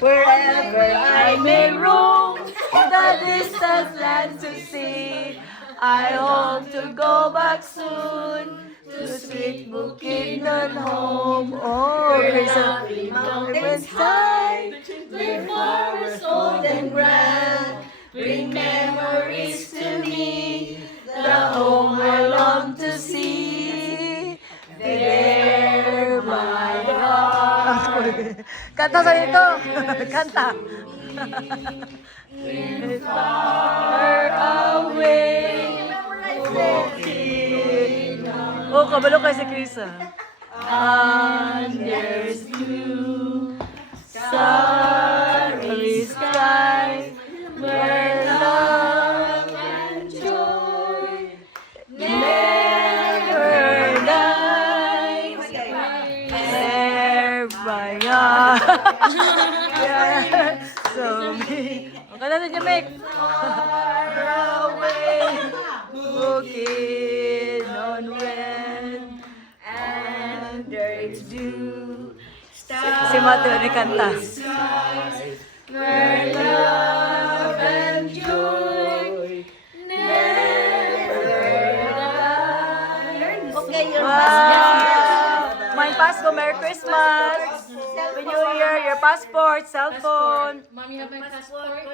Wherever I may roam, the distant land to see, I hope to go back soon to sweet Bukidnon home. Oh, there's a mountain side, with flowers old and grand, bring memories to me, the home I long to see. There my heart. Kanta sa ito. Kanta. Far away. Oh, kabalo kayo si Krisa. Under blue starry sky, where love and joy never dies. There by so me. Ang kanta na Jamaic. Far away, Bukidnon when under its dew. Si Mateo ni kanta. Where love and joy never dies. Okay, your My Pasko, Merry Christmas! Happy New Year, your passport, cellphone. Mommy have my passport.